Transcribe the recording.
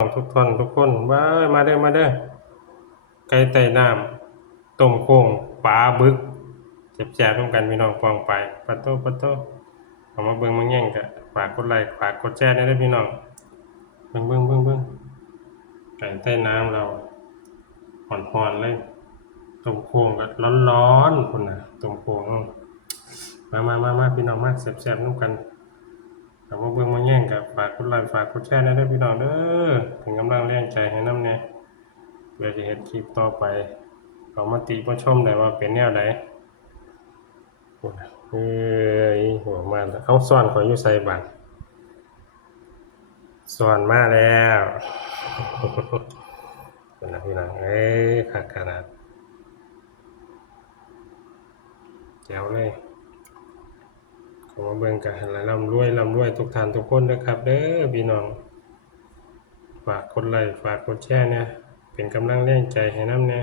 ทุกท่านทุกคนมาเด้อมาเด้อไก่ไต่น้ำต้มโค้งปลาบึกแซ่บๆร่วมกันพี่น้องปองไปปะโตเอามาเบิ่งมาแย่งกะฝากกดไลค์ฝากกดแชร์ด้วยเด้อพี่น้องเบิ่งไก่ใต้น้ำเราฮ้อนๆเลยต้มโค้งก็ร้อนๆพุ่นน่ะต้มโค้งมาพี่น้องมาแซ่บๆร่วมกันเอามาเบิ่งมาแย่งกะฝากกดไลค์ฝากกดแชร์ด้วยเด้อพี่น้องเด้อเป็นกำลังแรงใจให้นำแหน่ เพื่อจะเฮ็ดคลิปต่อไปเอามาติมาชมได้ว่าเป็นแนวใดพูดน่ะเอ้ยหัวมาแล้วเอาซ้อนข้อยอยู่ไสบัดซ้อนมาแล้วพุ่นน่ะพี่น้องเอ้ยคักขนาดแจ๋วเลยเข้ามาเบิ่งกันให้ร่ำรวยทุกท่านทุกคนเด้อครับเด้อพี่น้องฝากกดไลค์ฝากกดแชร์แหน่เป็นกำลังแรงใจให้นำแหน่